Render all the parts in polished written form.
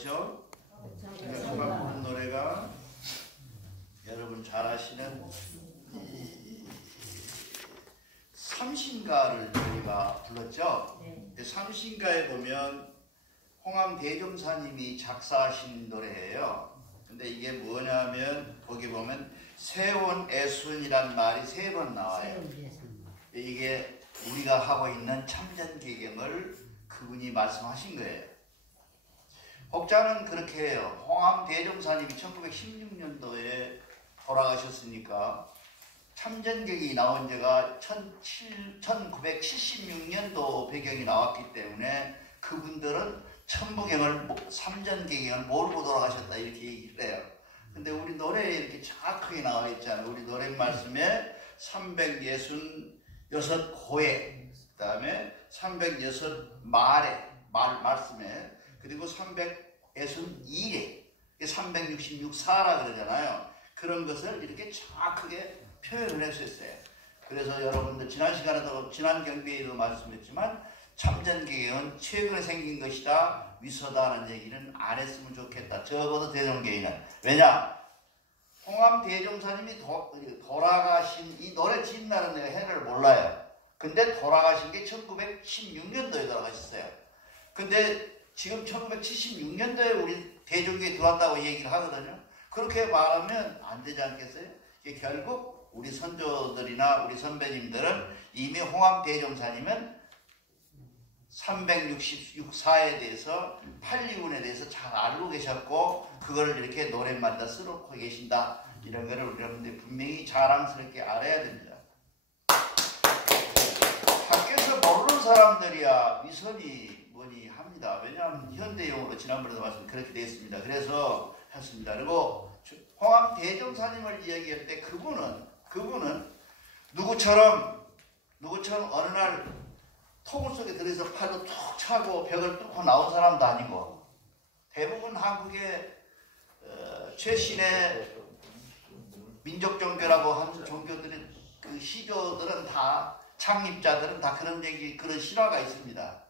불렀죠? 제가 정말 부른 노래가 여러분 잘 아시는 삼신가를 저희가 불렀죠? 네. 삼신가에 보면 홍암 대종사님이 작사하신 노래예요. 근데 이게 뭐냐면 거기 보면 세온애순이란 말이 3번 나와요. 이게 우리가 하고 있는 참전개경을 그분이 말씀하신 거예요. 혹자는 그렇게 해요. 홍암 대종사님이 1916년도에 돌아가셨으니까 참전객이 나온 지가 1976년도 배경이 나왔기 때문에 그분들은 천부경을, 삼전개경을 모르고 돌아가셨다 이렇게 얘기를 해요. 근데 우리 노래에 이렇게 정확하게 나와 있잖아요. 우리 노래 말씀에 366고해, 그 다음에 306말에, 말씀에, 그리고 362례, 366사라 그러잖아요. 그런 것을 이렇게 정확하게 표현을 했었어요. 그래서 여러분들 지난 시간에도, 지난 경배에도 말씀했지만 참전개경은 최근에 생긴 것이다, 위서다라는 얘기는 안 했으면 좋겠다. 적어도 대종개인은. 왜냐? 홍암 대종사님이 돌아가신 이 노래 지은 날은 내가 해를 몰라요. 근데 돌아가신 게 1916년도에 돌아가셨어요. 근데 지금 1976년도에 우리 대종교에 들어왔다고 얘기를 하거든요. 그렇게 말하면 안 되지 않겠어요? 결국 우리 선조들이나 우리 선배님들은 이미 홍암 대종사님은 366사에 대해서, 판리운에 대해서 잘 알고 계셨고 그거를 이렇게 노랫말에다 써놓고 계신다. 이런 거를 여러분들이 분명히 자랑스럽게 알아야 됩니다. 밖에서 모르는 사람들이야 위선이 뭐니 합니다. 왜냐하면 현대용어로 지난번에도 말씀 그렇게 되어 있습니다. 그래서 했습니다. 그리고 홍암 대종사님을 이야기할 때 그분은 누구처럼 어느 날 통을 속에 들어서 팔도 툭 차고 벽을 뚫고 나온 사람도 아니고, 대부분 한국의 최신의 민족종교라고 하는 종교들은, 그 시조들은 다, 창립자들은 다 그런 실화가 있습니다.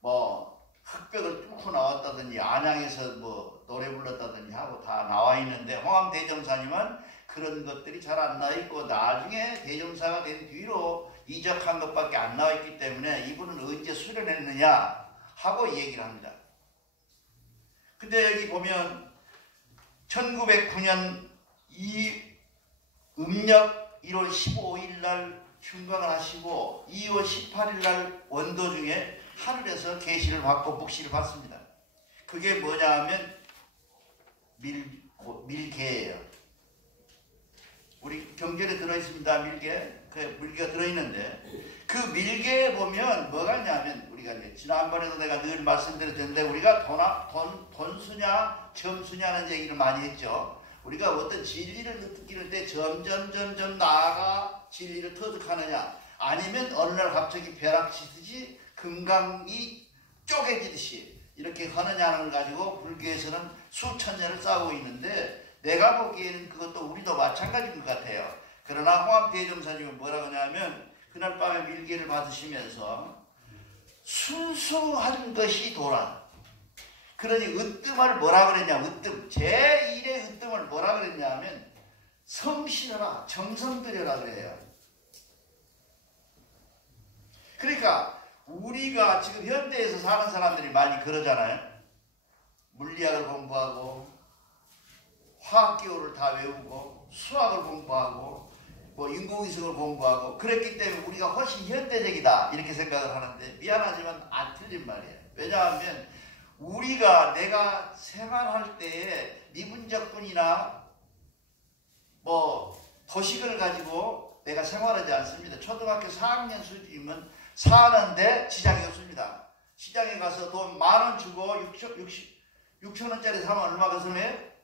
뭐 흑벽을 뚫고 나왔다든지 안양에서 뭐 노래 불렀다든지 하고 다 나와 있는데, 홍암 대종사님은 그런 것들이 잘 안 나와 있고 나중에 대종사가 된 뒤로 이적한 것밖에 안 나와 있기 때문에 이분은 언제 수련했느냐 하고 얘기를 합니다. 근데 여기 보면 1909년 음력 1월 15일 날 흉강을 하시고 2월 18일 날 원도 중에 하늘에서 계시를 받고 묵시를 받습니다. 그게 뭐냐 하면 밀계예요. 우리 경전에 들어있습니다. 밀계. 그 밀계가 들어있는데, 그 밀계에 보면 뭐가 있냐면, 우리가 이제 지난번에도 내가 늘 말씀드렸는데, 우리가 돈수냐 점수냐는 얘기를 많이 했죠. 우리가 어떤 진리를 느끼는 때 점점 나아가 진리를 터득하느냐, 아니면 어느 날 갑자기 벼락치듯이 금강이 쪼개지듯이 이렇게 하느냐를 가지고 불교에서는 수천 년을 싸우고 있는데, 내가 보기에는 그것도 우리도 마찬가지인 것 같아요. 그러나 홍암 대종사님은 뭐라고 하냐면, 그날 밤에 밀계를 받으시면서 순수한 것이 도라. 그러니 으뜸을 뭐라 그랬냐, 으뜸, 제1의 으뜸을 뭐라 그랬냐 하면 성실하라, 정성 들여라 그래요. 그러니까 우리가 지금 현대에서 사는 사람들이 많이 그러잖아요. 물리학을 공부하고 화학기호를 다 외우고 수학을 공부하고 뭐 인공위성을 공부하고 그랬기 때문에 우리가 훨씬 현대적이다 이렇게 생각을 하는데, 미안하지만 안 틀린 말이에요. 왜냐하면 내가 생활할 때에 미분적분이나 뭐 도식을 가지고 내가 생활하지 않습니다. 초등학교 4학년 수준이면 사는데 지장이 없습니다. 시장에 가서 돈 10,000원 주고 6,000원짜리 사면 얼마 거스름해요?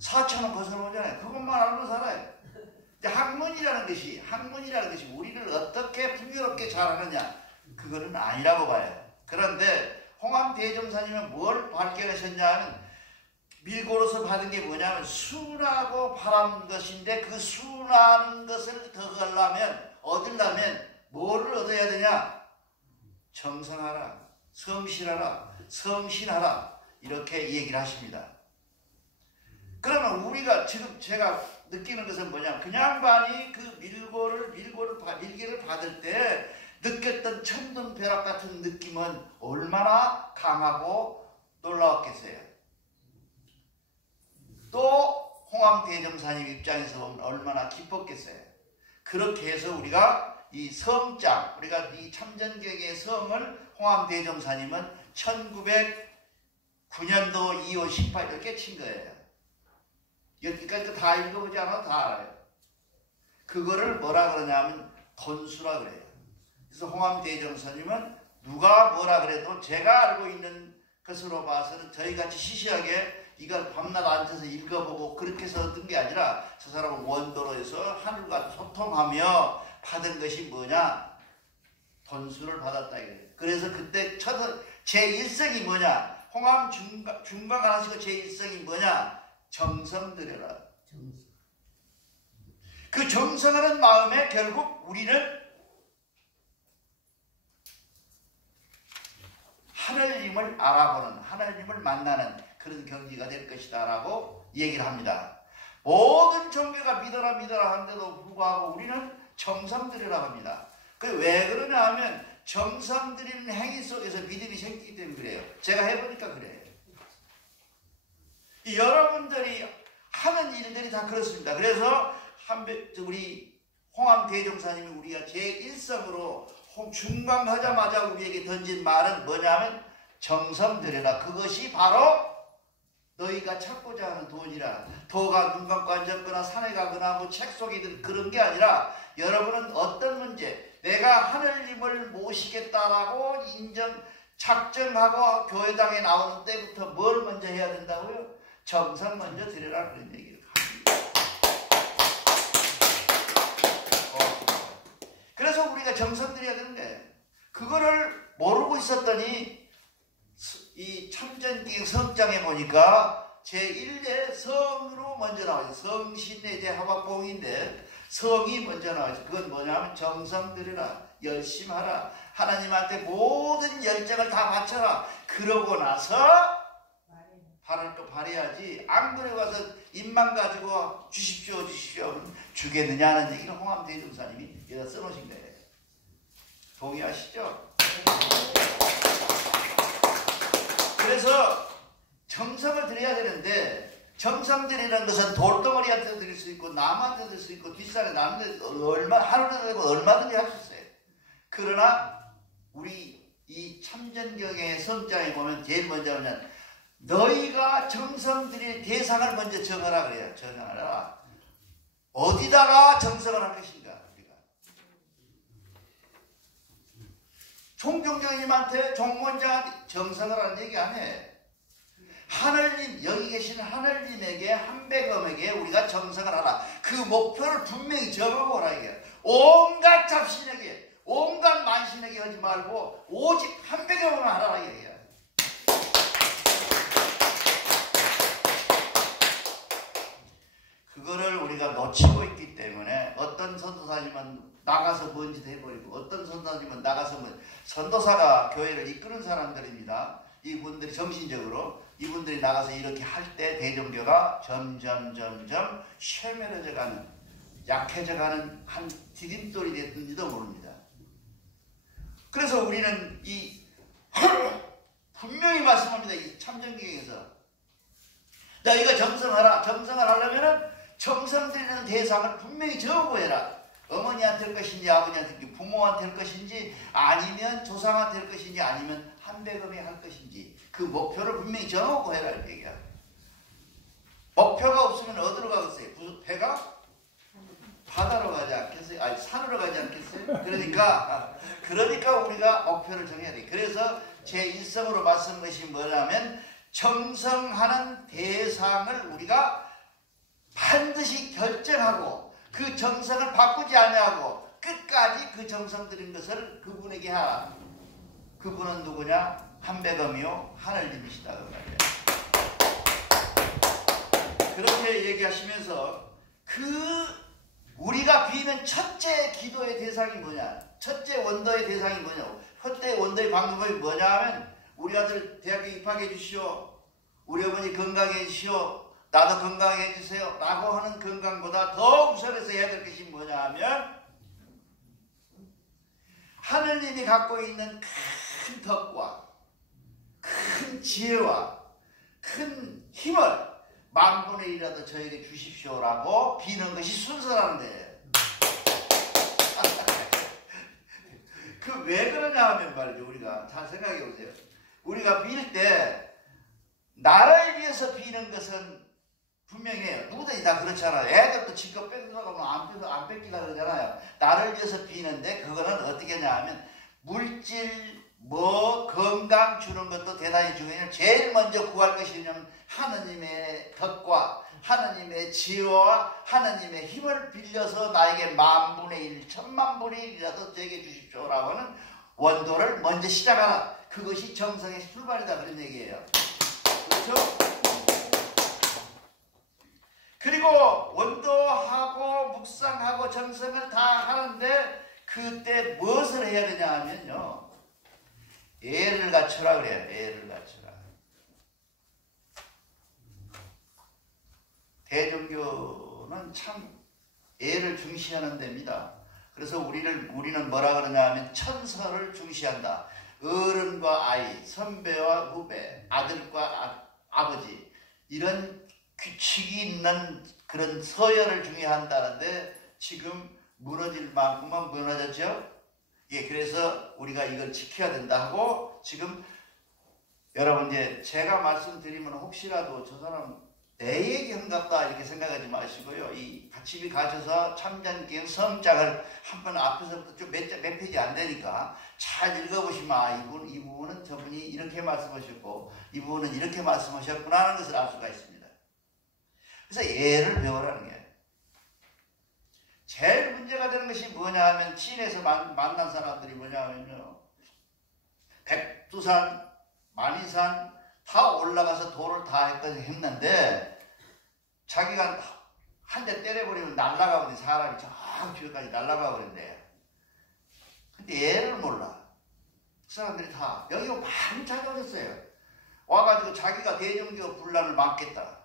4,000원 거스름하잖아요. 그것만 알고 살아요. 학문이라는 것이 우리를 어떻게 풍요롭게 잘하느냐, 그거는 아니라고 봐요. 그런데 홍암 대종사님은 뭘 발견하셨냐 하면, 밀고로서 받은 게 뭐냐면 순하고 바란 것인데, 그 순한 것을 더 얻으려면 뭐를 얻어야 되냐? 정성하라, 성실하라, 성신하라. 이렇게 얘기를 하십니다. 그러면 우리가 지금 제가 느끼는 것은 뭐냐, 그 양반이 그 밀개를 받을 때 느꼈던 천둥벼락 같은 느낌은 얼마나 강하고 놀라웠겠어요. 또 홍암대종사님 입장에서 보면 얼마나 기뻤겠어요. 그렇게 해서 우리가 이 성장, 우리가 이 참전경의 성을 홍암대종사님은 1909년도 2월 18일 깨친 거예요. 여기까지 다 읽어보지 않아도 다 알아요. 그거를 뭐라 그러냐면 돈수라 그래요. 그래서 홍암대종사님은 누가 뭐라 그래도 제가 알고 있는 것으로 봐서는 저희같이 시시하게 이걸 밤낮 앉아서 읽어보고 그렇게 해서 얻은 게 아니라 저 사람은 원도로 해서 하늘과 소통하며 받은 것이 뭐냐? 돈수를 받았다 이거예요. 그래서 그때 제1성이 뭐냐? 홍암 중광을 하시고 제1성이 뭐냐? 정성 들여라. 그 정성하는 마음에 결국 우리는 하늘님을 알아보는, 하늘님을 만나는 그런 경지가 될 것이다 라고 얘기를 합니다. 모든 종교가 믿어라 하는데도 불구하고 우리는 정성 들여라 합니다. 왜 그러냐 하면 정성 들이는 행위 속에서 믿음이 생기기 때문에 그래요. 제가 해보니까 그래요. 여러분들이 하는 일들이 다 그렇습니다. 그래서 우리 홍암대종사님이 우리가 제1성으로 중광하자마자 우리에게 던진 말은 뭐냐면 정성 들여라. 그것이 바로 너희가 찾고자 하는 돈이라. 도가 눈 감고 앉았거나 산에 가거나 뭐 책 속에 그런 게 아니라 여러분은 어떤 문제, 내가 하늘님을 모시겠다라고 작정하고 교회당에 나오는 때부터 뭘 먼저 해야 된다고요? 정성 먼저 드려라 그런 얘기를 합니다. 그래서 우리가 정성 드려야 되는 거예요. 그거를 모르고 있었더니 이 참전기 성장에 보니까 제1대 성으로 먼저 나와요. 성신의 대하박봉인데 성이 먼저 나와요. 그건 뭐냐면 정성 드려라. 열심히 하라. 하나님한테 모든 열정을 다 바쳐라. 그러고 나서 바랄 거 바래야지. 안 그래 가서 입만 가지고 주십시오 주겠느냐 하는 얘기를 홍암대종사님이 여기다 써놓으신 거예요. 동의하시죠? 그래서 정성을 드려야 되는데 정성 드리는 것은 돌덩어리한테도 드릴 수 있고 남한테도 드릴 수 있고 뒷산에 남한테 하루도 되고 얼마든지 할 수 있어요. 그러나 우리 이 참전경의 성장에 보면 제일 먼저 하면 너희가 정성 드릴 대상을 먼저 정하라 그래요. 정하라. 어디다가 정성을 할 것인가? 우리가 총경장님한테 총무원장한테 정성을 하는 얘기 안 해. 하늘님, 여기 계신 하늘님에게 한백엄에게 우리가 정성을 하라. 그 목표를 분명히 적어보라 이게. 온갖 잡신에게, 온갖 만신에게 하지 말고 오직 한백엄을 하라 이게. 그거를 우리가 놓치고 있기 때문에 어떤 선도사님은 나가서 뭔 짓 해버리고 어떤 선도사님은 나가서 선도사가 교회를 이끄는 사람들입니다. 이분들이 정신적으로 이분들이 나가서 이렇게 할 때 대종교가 점점 쇠멸해져 가는, 약해져 가는 한 디딤돌이 됐는지도 모릅니다. 그래서 우리는 분명히 말씀합니다. 이 참전기에서 너희가 정성하라. 정성을 하려면은 정성 드리는 대상을 분명히 적어보해라. 어머니한테 할 것인지 아버지한테 부모한테 할 것인지 아니면 조상한테 할 것인지 아니면 한백음에 할 것인지 그 목표를 분명히 정하고 해라 이렇게 얘기해요. 목표가 없으면 어디로 가겠어요? 배가 바다로 가지 않겠어요? 아니 산으로 가지 않겠어요? 그러니까 우리가 목표를 정해야 돼. 그래서 제1성으로 말씀한 것이 뭐냐면 정성하는 대상을 우리가 반드시 결정하고 그 정성을 바꾸지 아니하고 끝까지 그 정성 드린 것을 그분에게 하라. 그분은 누구냐? 한백엄이요 하늘님이시다. 그렇게 얘기하시면서 우리가 비는 첫째 기도의 대상이 뭐냐? 첫째 원도의 대상이 뭐냐? 첫째 원도의 방법이 뭐냐 하면 우리 아들 대학에 입학해 주시오. 우리 어머니 건강해지시오. 나도 건강해주세요. 라고 하는 건강보다 더 우선해서 해야 될 것이 뭐냐 하면 하느님이 갖고 있는 큰 덕과 큰 지혜와 큰 힘을 만분의 1이라도 저에게 주십시오라고 비는 것이 순서라는 거예요. 그 왜 그러냐 하면 말이죠. 우리가 잘 생각해 보세요. 우리가 빌 때 나를 위해서 비는 것은 분명해요. 누구든지 다 그렇잖아요. 애들도 지껏 뺏어가면 안 뺏기려 그러잖아요. 나를 위해서 비는데 그거는 어떻게 하냐 하면 물질, 건강 주는 것도 대단히 중요해요. 제일 먼저 구할 것이 뭐냐면 하느님의 덕과 하느님의 지혜와 하느님의 힘을 빌려서 나에게 만분의 1, 천만분의 1이라도 되게 주십시오라고 하는 원도를 먼저 시작하라. 그것이 정성의 출발이다 그런 얘기예요. 그렇죠? 그리고 원도하고 묵상하고 정성을 다 하는데 그때 무엇을 해야 되냐 하면요. 애를 갖춰라 그래요. 애를 갖춰라. 대종교는 참 애를 중시하는 데입니다. 그래서 우리는 뭐라 그러냐 하면 천서를 중시한다. 어른과 아이, 선배와 후배, 아들과 아버지 이런 규칙이 있는 그런 서열을 중요한다는데 지금 무너질 만큼만 무너졌죠. 예, 그래서 우리가 이걸 지켜야 된다 하고 지금 여러분 이제 제가 말씀드리면 혹시라도 저 사람 내 얘기한갑다 이렇게 생각하지 마시고요. 이 같이 가셔서 참전기행 성장을 한번 앞에서부터 좀 몇 페이지 안 되니까 잘 읽어보시면 이 부분은 저분이 이렇게 말씀하셨고 이 부분은 이렇게 말씀하셨구나 하는 것을 알 수가 있습니다. 그래서 예를 배우라는 게 제일 문제가 되는 것이 뭐냐 하면 진에서 만난 사람들이 뭐냐 하면요. 백두산, 만이산 다 올라가서 도를 다 했는데 자기가 한 대 때려버리면 날아가버린 사람이 저 뒤에까지 날아가버린대. 근데 얘를 몰라. 그 사람들이 다 여기 많이 찾아오셨어요. 와가지고 자기가 대종교 분란을 막겠다.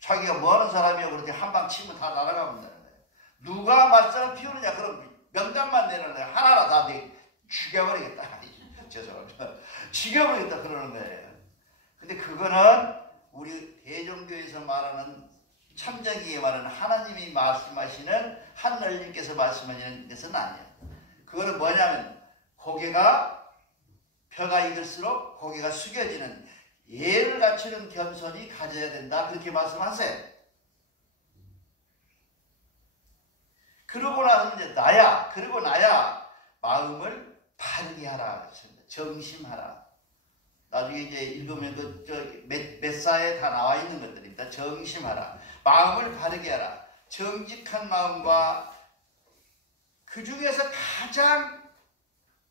자기가 뭐하는 사람이요 그렇게 한방 치면 다 날아가본다는 거예요. 누가 말썽을 피우느냐 그럼 명단만 내는 거예요. 하나하나 다 죽여버리겠다. 죄송합니다. 죽여버리겠다 그러는 거예요. 근데 그거는 우리 대종교에서 말하는 참전기에 말하는 하나님이 말씀하시는 하늘님께서 말씀하시는 것은 아니에요. 그거는 뭐냐면 고개가 벼가 익을수록 고개가 숙여지는 예를 갖추는 겸손이 가져야 된다 그렇게 말씀하세요. 그러고 나서 이제 나야 마음을 바르게 하라. 정심하라. 나중에 이제 읽으면 메사에 다 나와 있는 것들입니다. 정심하라. 마음을 바르게 하라. 정직한 마음과 그 중에서 가장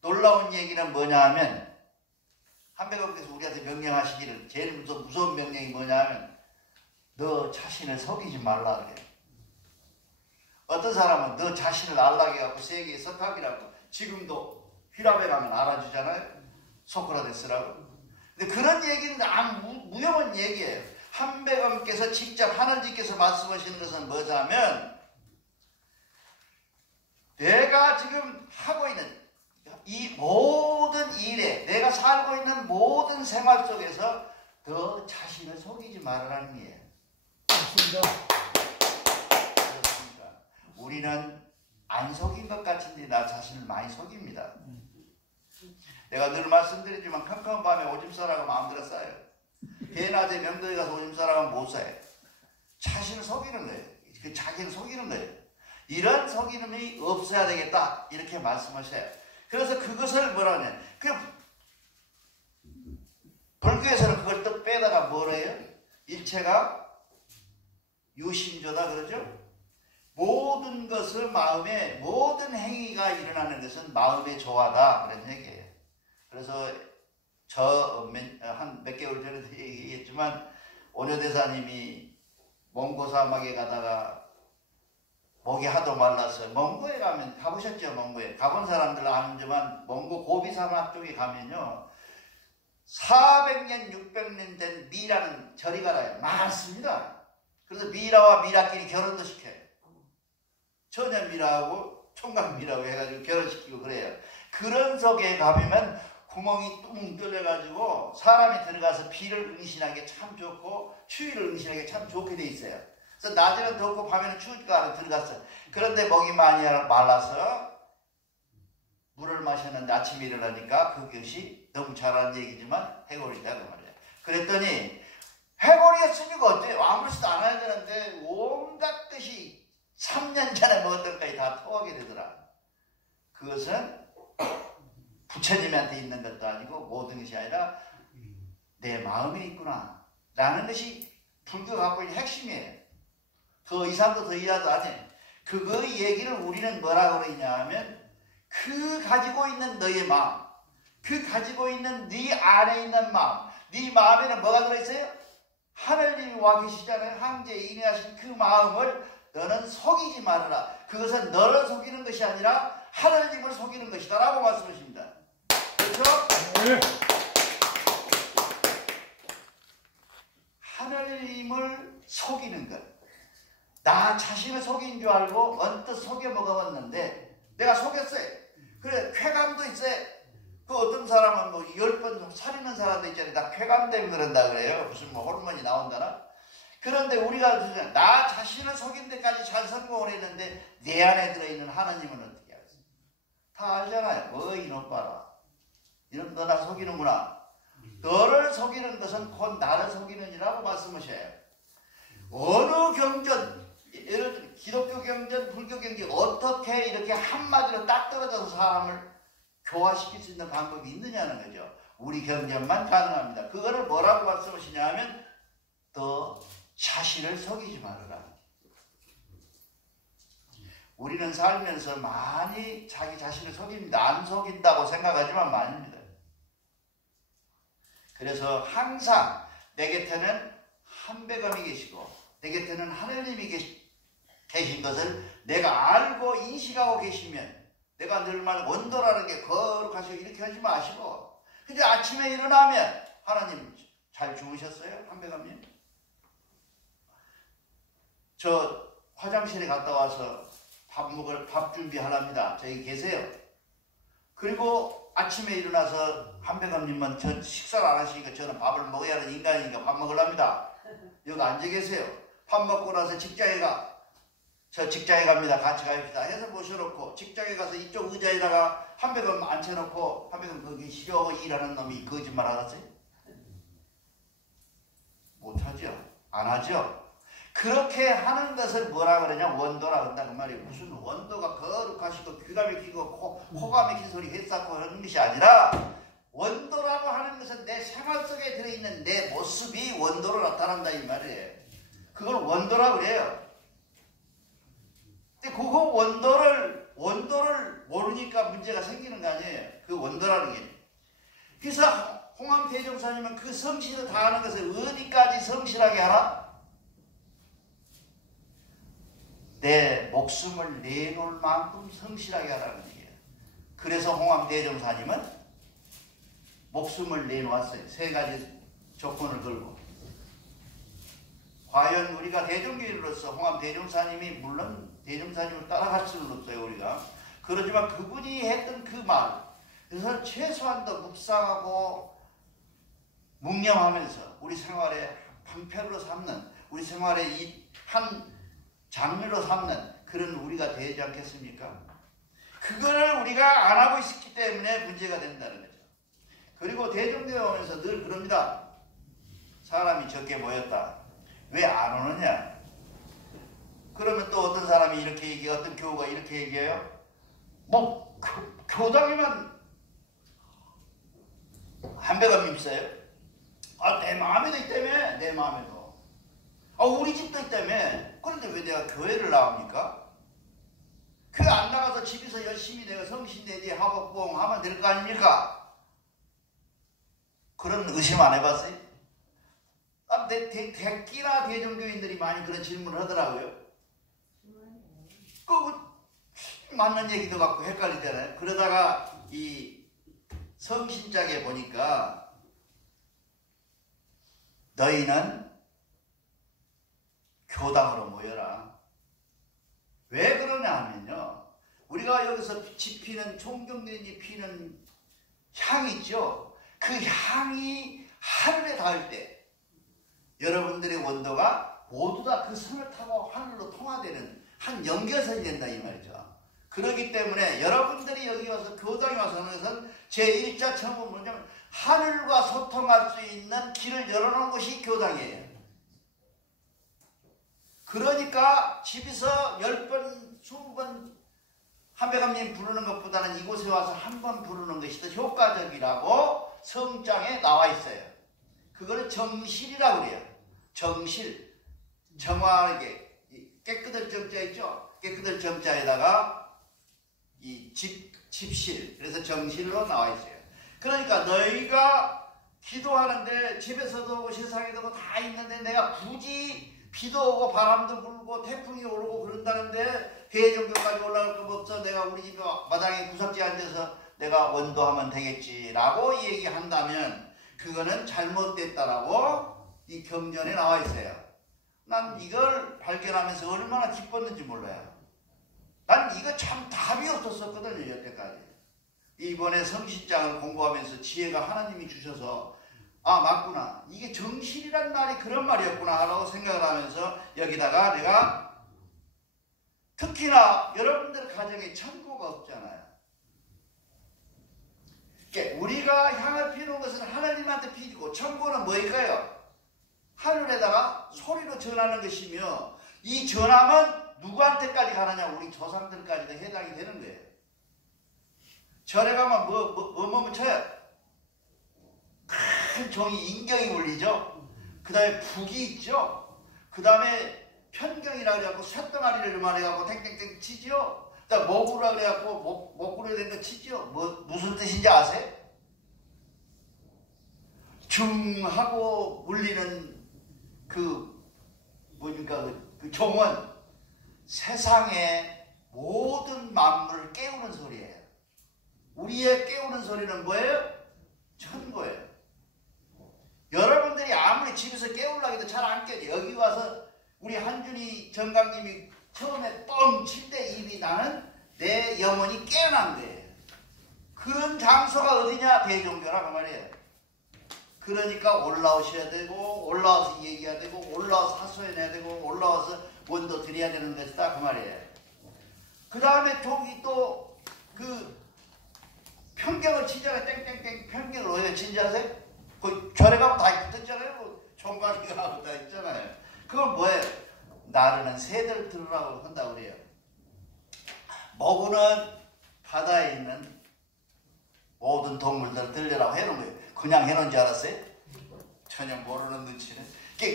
놀라운 얘기는 뭐냐 하면 한백원께서 우리한테 명령하시기를 제일 무서운 명령이 뭐냐 하면 너 자신을 속이지 말라 그래요. 어떤 사람은 너 자신을 알라게 해갖고 세계의 석학이라고 지금도 휘랍에 가면 알아주잖아요. 소크라테스라고. 근데 그런 얘기는 아무 무용한 얘기예요. 한백원께서 직접 하늘님께서 말씀하시는 것은 뭐냐면 내가 지금 하고 있는 이 모든 일에 내가 살고 있는 모든 생활 속에서 너 자신을 속이지 말라는 거예요. 그렇습니다. 우리는 안 속인 것 같은데 나 자신을 많이 속입니다. 내가 늘 말씀드리지만 캄캄한 밤에 오줌 싸라고 마음대로 싸요. 대낮에 명도에 가서 오줌 싸라고 못 싸요. 자신을 속이는 거예요. 그 자기를 속이는 거예요. 이런 속이름이 없어야 되겠다 이렇게 말씀하셔요. 그래서 그것을 뭐라 하냐 불교에서는 그걸 또 빼다가 뭐라 해요? 일체가 유심조다 그러죠? 모든 것을 마음에 모든 행위가 일어나는 것은 마음의 조화다 그런 얘기예요. 그래서 한 몇 개월 전에도 얘기했지만 오녀대사님이 몽고 사막에 가다가 목이 하도 말라서 몽고에 가면 가보셨죠? 몽고에 가본 사람들 아는지만 몽고 고비 사막 쪽에 가면요 400년, 600년 된 미라는 저리 가라요. 많습니다. 그래서 미라와 미라끼리 결혼도 시켜요. 처녀 미라하고 총각 미라하고 해가지고 결혼시키고 그래요. 그런 속에 가보면 구멍이 뚱 뚫려가지고 사람이 들어가서 비를 응신하기 참 좋고 추위를 응신하기 참 좋게 돼 있어요. 그래서 낮에는 덥고 밤에는 추우니까 안에 들어갔어요. 그런데 목이 많이 말라서 물을 마셨는데 아침에 일어나니까 그것이 너무 잘하는 얘기지만 해골이다 그 말이야. 그랬더니 해골이었으니까 어때요? 아무렇지도 않아야 되는데 온갖 뜻이 3년 전에 먹었던 것까지 다 토하게 되더라. 그것은 부처님한테 있는 것도 아니고 모든 것이 아니라 내 마음에 있구나 라는 것이 불교가 갖고 있는 핵심이에요. 더 이상도 더 이하도 안 해. 그거 얘기를 우리는 뭐라고 그러냐 하면 그 가지고 있는 너의 마음, 그 가지고 있는 네 안에 있는 마음, 네 마음에는 뭐가 들어있어요? 하늘님이 와 계시잖아요. 황제에 인해하신 그 마음을 너는 속이지 말아라. 그것은 너를 속이는 것이 아니라 하늘님을 속이는 것이다 라고 말씀하십니다. 그렇죠? 네. 하늘님을 속이는 것. 나 자신을 속인 줄 알고 언뜻 속여 먹어봤는데 내가 속였어요. 그래 쾌감도 있어요. 그 어떤 사람은 뭐 10번 살리는 사람도 있잖아요. 나 쾌감 때문에 그런다 그래요. 무슨 뭐 호르몬이 나온다나. 그런데 우리가 나 자신을 속인 데까지 잘 성공을 했는데 내 안에 들어있는 하나님은 어떻게 하겠어요? 다 알잖아요. 뭐 이놈 봐라. 이놈 너 나 속이는구나. 너를 속이는 것은 곧 나를 속이는이라고 말씀하셔요. 어느 경전, 예를 들어 기독교 경전, 불교 경전 어떻게 이렇게 한마디로 딱 떨어져서 사람을 교화시킬 수 있는 방법이 있느냐는 거죠. 우리 경전만 가능합니다. 그거를 뭐라고 말씀하시냐 하면 너 자신을 속이지 말아라. 우리는 살면서 많이 자기 자신을 속입니다. 안 속인다고 생각하지만 많입니다. 그래서 항상 내 곁에는 한배감이 계시고 내 곁에는 하느님이 계신 것을 내가 알고 인식하고 계시면 내가 늘 말 원도라는 게 거룩하시고 이렇게 하지 마시고 근데 아침에 일어나면 하나님 잘 주무셨어요? 한배감님? 저 화장실에 갔다 와서 밥 준비하랍니다. 저기 계세요. 그리고 아침에 일어나서 한배감님은 전 식사를 안 하시니까 저는 밥을 먹어야 하는 인간이니까 밥 먹으랍니다. 여기 앉아 계세요. 밥 먹고 나서 직장에 저 직장에 갑니다. 같이 갑시다 해서 모셔놓고 직장에 가서 이쪽 의자에다가 한배감 앉혀놓고 한배감 거기 쉬려고 일하는 놈이 거짓말 하겠어요? 못하죠. 안 하죠. 그렇게 하는 것을 뭐라 그러냐? 원도라 그런다 그 말이에요. 무슨 원도가 거룩하시고 귀가 막히고 코가 막힌 소리 했었고 그런 것이 아니라 원도라고 하는 것은 내 생활 속에 들어있는 내 모습이 원도로 나타난다 이 말이에요. 그걸 원도라고 그래요. 근데 그거 원도를 모르니까 문제가 생기는 거 아니에요. 그 원도라는 게. 그래서 홍암 대종사님은 그 성실을 다하는 것을 어디까지 성실하게 하나? 내 목숨을 내놓을 만큼 성실하게 하라는 얘기예요. 그래서 홍암 대종사님은 목숨을 내놓았어요. 3가지 조건을 걸고. 과연 우리가 대종교인으로서 홍암 대종사님이 물론 대종사님을 따라갈 수는 없어요. 우리가. 그렇지만 그분이 했던 그 말 그래서 최소한도 묵상하고 묵념하면서 우리 생활의 방편으로 삼는 우리 생활의 이 한 장르로 삼는 그런 우리가 되지 않겠습니까? 그거를 우리가 안 하고 있기 때문에 문제가 된다는 거죠. 그리고 대종교에 오면서 늘 그럽니다. 사람이 적게 모였다. 왜 안 오느냐? 그러면 또 어떤 사람이 이렇게 얘기해, 어떤 교우가 이렇게 얘기해요. 뭐 교당에만 한배감이 있어요? 내 마음에도 있다며. 내 마음에도. 우리 집도 있다며. 그런데 왜 내가 교회를 나옵니까? 교회 안 나가서 집에서 열심히 내가 성신대지 하고 뽕 하면 될 거 아닙니까? 그런 의심 안 해봤어요? 대끼나 대종교인들이 많이 그런 질문을 하더라고요. 맞는 얘기도 갖고 헷갈리잖아요. 그러다가 이 성신짝에 보니까 너희는 교당으로 모여라. 왜 그러냐 하면요, 우리가 여기서 지피는 총경련이 피는 향이 있죠. 그 향이 하늘에 닿을 때 여러분들의 원도가 모두 다 그 선을 타고 하늘로 통화되는 한 연결선이 된다 이 말이죠. 그렇기 때문에 여러분들이 여기 와서 교당에 와서 하는 것은 제1자 처음은 뭐냐면 하늘과 소통할 수 있는 길을 열어놓은 것이 교당이에요. 그러니까 집에서 10번, 20번 한백암님 부르는 것보다는 이곳에 와서 한 번 부르는 것이 더 효과적이라고 성장에 나와 있어요. 그거를 정실이라고 그래요. 정실. 정화하게. 깨끗할 정자 있죠? 깨끗할 정자에다가 이 집실. 그래서 정실로 나와 있어요. 그러니까 너희가 기도하는데 집에서도 오고 세상에도 오고 다 있는데 내가 굳이 비도 오고 바람도 불고 태풍이 오르고 그런다는데 대종교까지 올라갈 거 없어. 내가 우리 집 마당에 구석지에 앉아서 내가 원도하면 되겠지라고 얘기한다면 그거는 잘못됐다라고 이 경전에 나와 있어요. 난 이걸 발견하면서 얼마나 기뻤는지 몰라요. 난 이거 참 답이 없었거든요, 여태까지. 이번에 성신장을 공부하면서 지혜가 하나님이 주셔서 아, 맞구나. 이게 정실이란 말이 그런 말이었구나 라고 생각을 하면서 여기다가 내가 특히나 여러분들 가정에 천고가 없잖아요. 그러니까 우리가 향을 피우는 것은 하나님한테 피우고 천고는 뭐일까요? 하늘에다가 소리로 전하는 것이며 이 전함은 누구한테까지 가느냐? 우리 조상들까지도 해당이 되는 거예요. 절에 가면 뭐 쳐요? 큰 종이 인경이 울리죠. 그 다음에 북이 있죠. 그 다음에 편경이라 그래갖고 쇳덩아리를 이만해갖고 탱탱탱 치죠. 그 다음에 목으로 그래갖고 목구리에 된 거 치죠. 무슨 뜻인지 아세요? 중하고 울리는 그 종은 세상의 모든 만물을 깨우는 소리예요. 우리의 깨우는 소리는 뭐예요? 천고예요. 여러분들이 아무리 집에서 깨우려고 해도 잘 안 깨져. 여기 와서 우리 한준이 정강님이 처음에 뻥 칠 때 입이 나는 내 영혼이 깨어난 거예요. 그런 장소가 어디냐? 대종교라고 말이에요. 그러니까 올라오셔야 되고 올라와서 얘기해야 되고 올라와서 하소연해야 되고 올라와서 원도 드려야 되는 것이다 그 말이에요. 그 다음에 저기 또 그 편경을 치잖아요. 땡땡땡 편경을 왜 친지 아세요? 그 절에 가면 다 붙었잖아요. 총각이가 다 있잖아요. 그건 뭐예요? 나르는 새들 들으라고 한다고 그래요. 모구는 바다에 있는 모든 동물들 들으라고 해놓은 거예요. 그냥 해놓은 줄 알았어요? 전혀 모르는 눈치는.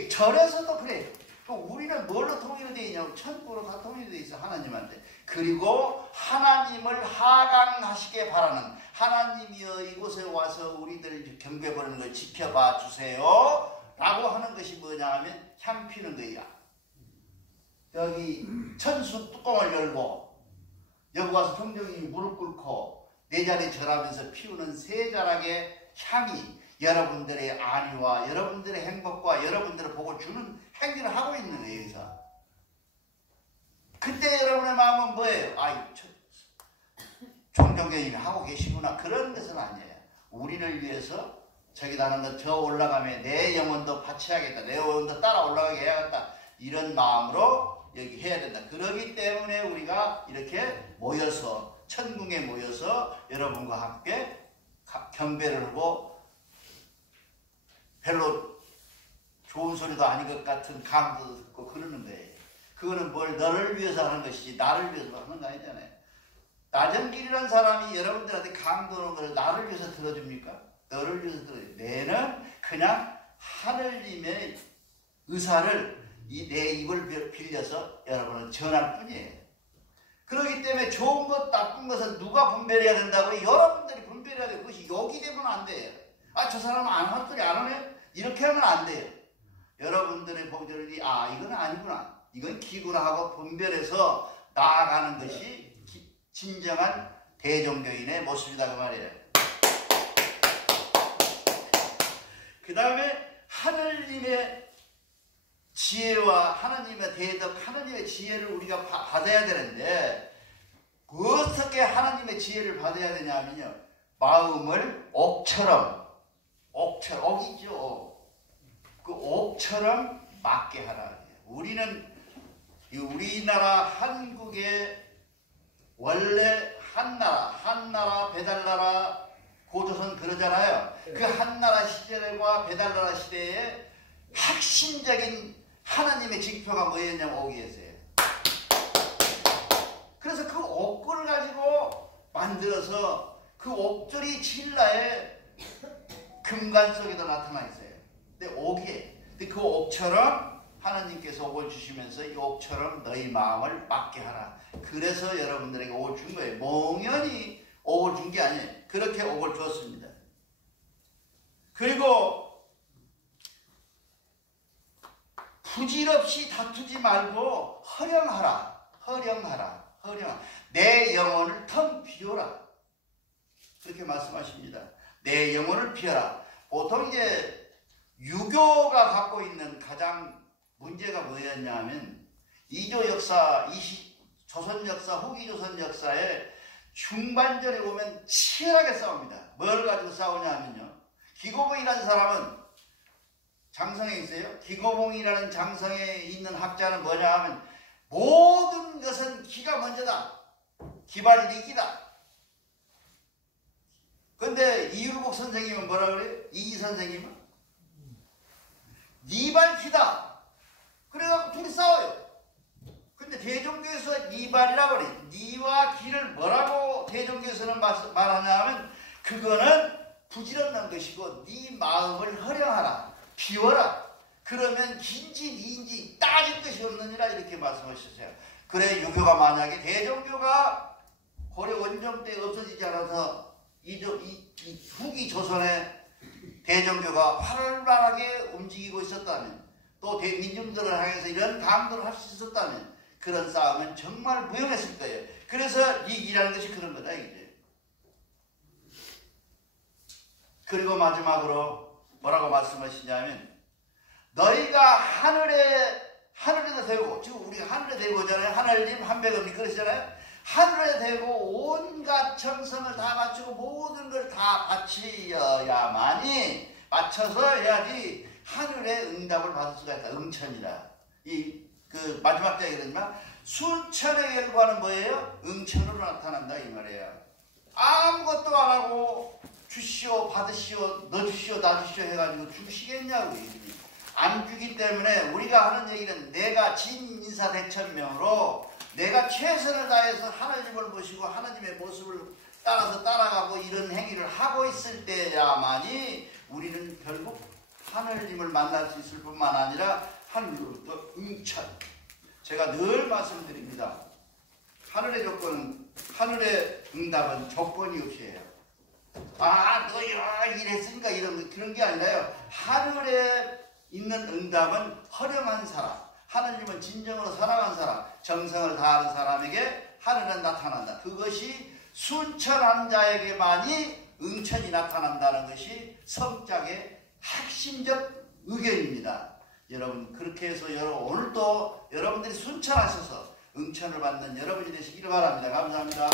절에서도 그래요. 우리는 뭘로 통일이 되어 있냐고 천국으로 다 통일이 되어 있어 하나님한테. 그리고 하나님을 하강하시게 바라는 하나님이여 이곳에 와서 우리들 경배 버리는 걸 지켜봐 주세요 라고 하는 것이 뭐냐 하면 향 피는 거야. 여기 천수 뚜껑을 열고 여기 와서 성령님이 무릎 꿇고 내 자리에 절하면서 피우는 세 자락의 향이 여러분들의 안위와 여러분들의 행복과 여러분들의 복을 주는 행위를 하고 있는 거예요. 여기서. 그때 여러분의 마음은 뭐예요? 아이, 총종교님이 하고 계시구나. 그런 것은 아니에요. 우리를 위해서 저기다 하는 저 올라가면 내 영혼도 바치하겠다. 내 영혼도 따라 올라가게 해야겠다. 이런 마음으로 여기 해야 된다. 그러기 때문에 우리가 이렇게 모여서 천궁에 모여서 여러분과 함께 경배를 하고 별로 좋은 소리도 아닌 것 같은 강도도 듣고 그러는 거예요. 그거는 뭘 너를 위해서 하는 것이지 나를 위해서 하는 거 아니잖아요. 나정길이라는 사람이 여러분들한테 강도는 걸 나를 위해서 들어줍니까? 너를 위해서 들어줘요. 내는 그냥 하늘님의 의사를 내 입을 빌려서 여러분은 전할 뿐이에요. 그렇기 때문에 좋은 것 나쁜 것은 누가 분별해야 된다고요? 여러분들이 분별해야 돼요. 그것이 욕이 되면 안 돼요. 아, 저 사람은 안 할 소리 안 하네? 이렇게 하면 안 돼요. 여러분들의 보조들이 아, 이건 아니구나, 이건 기구나 하고 분별해서 나아가는 것이 진정한 대종교인의 모습이다 그 말이에요. 그 다음에 하느님의 지혜와 하나님의 대덕, 하나님의 지혜를 우리가 받아야 되는데 어떻게 하나님의 지혜를 받아야 되냐면요. 마음을 옥처럼, 옥이죠. 그 옥처럼 맞게 하라. 우리는 우리나라 한국의 원래 한나라, 배달나라, 고조선 그러잖아요. 그 한나라 시대와 배달나라 시대에 핵심적인 하나님의 징표가 뭐였냐면 옥이었어요. 그래서 그 옥을 가지고 만들어서 그 옥절이 신라의 금관 속에도 나타나 있어요. 근데 옥이에요. 근데 그 옥처럼 하나님께서 옥을 주시면서 이 옥처럼 너희 마음을 맞게 하라. 그래서 여러분들에게 옥을 준 거예요. 몽연히 옥을 준 게 아니에요. 그렇게 옥을 줬습니다. 그리고 부질없이 다투지 말고 허령하라. 내 영혼을 텅 비워라. 그렇게 말씀하십니다. 내 영혼을 비워라. 보통 이제 유교가 갖고 있는 가장 문제가 뭐였냐면 이조 역사, 조선 역사, 후기 조선 역사에 중반전에 오면 치열하게 싸웁니다. 뭘 가지고 싸우냐면요. 기고봉이라는 사람은 장성에 있어요. 기고봉이라는 장성에 있는 학자는 뭐냐 하면 모든 것은 기가 먼저다. 기발이 이기다. 근데 이율복 선생님은 뭐라 그래요? 이기 선생님은 니발기다. 그래갖고 둘이 싸워요. 근데 대종교에서 니발이라고 그래. 니와 기를 뭐라고 대종교에서는 말하냐 하면 그거는 부질없는 것이고 네 마음을 허령하라. 비워라. 그러면 긴지 니인지 따질 것이 없느니라 이렇게 말씀하셨어요. 그래 유교가 만약에 대종교가 고려 원정 때 없어지지 않아서 이 후기 조선에 대종교가 활발하게 움직이고 있었다면 또 대민중들을 향해서 이런 강도를 할 수 있었다면 그런 싸움은 정말 무용했을 거예요. 그래서 이기라는 것이 그런 거다 이게. 그리고 마지막으로 뭐라고 말씀하시냐면 너희가 하늘에도 대고 지금 우리가 하늘에 대고 오잖아요. 하늘님 한백음이 그러시잖아요. 하늘에 대고 온갖 정성을 다 바치고 모든 걸 다 바치어야만이 맞춰서 해야지 하늘의 응답을 받을 수가 있다. 응천이라. 그 마지막 장에 그러지만 순천의 결과는 뭐예요? 응천으로 나타난다 이 말이에요. 아무것도 안 하고 주시오 받으시오 너 주시오 나 주시오 해가지고 주시겠냐고. 안 주기 때문에 우리가 하는 얘기는 내가 진인사대천명으로 내가 최선을 다해서 하나님을 모시고 하나님의 모습을 따라서 따라가고 이런 행위를 하고 있을 때야만이 우리는 결국 하나님을 만날 수 있을 뿐만 아니라 하늘로부터 응천. 제가 늘 말씀드립니다. 하늘의 조건은 하늘의 응답은 조건이 없이 해요. 너 이랬으니까 그런 게 아니라요. 하늘에 있는 응답은 허령한 사람, 하느님은 진정으로 사랑한 사람, 정성을 다하는 사람에게 하늘은 나타난다. 그것이 순천한 자에게만이 응천이 나타난다는 것이 성짝의 핵심적 의견입니다. 여러분 그렇게 해서 오늘도 여러분들이 순천하셔서 응천을 받는 여러분이 되시기를 바랍니다. 감사합니다.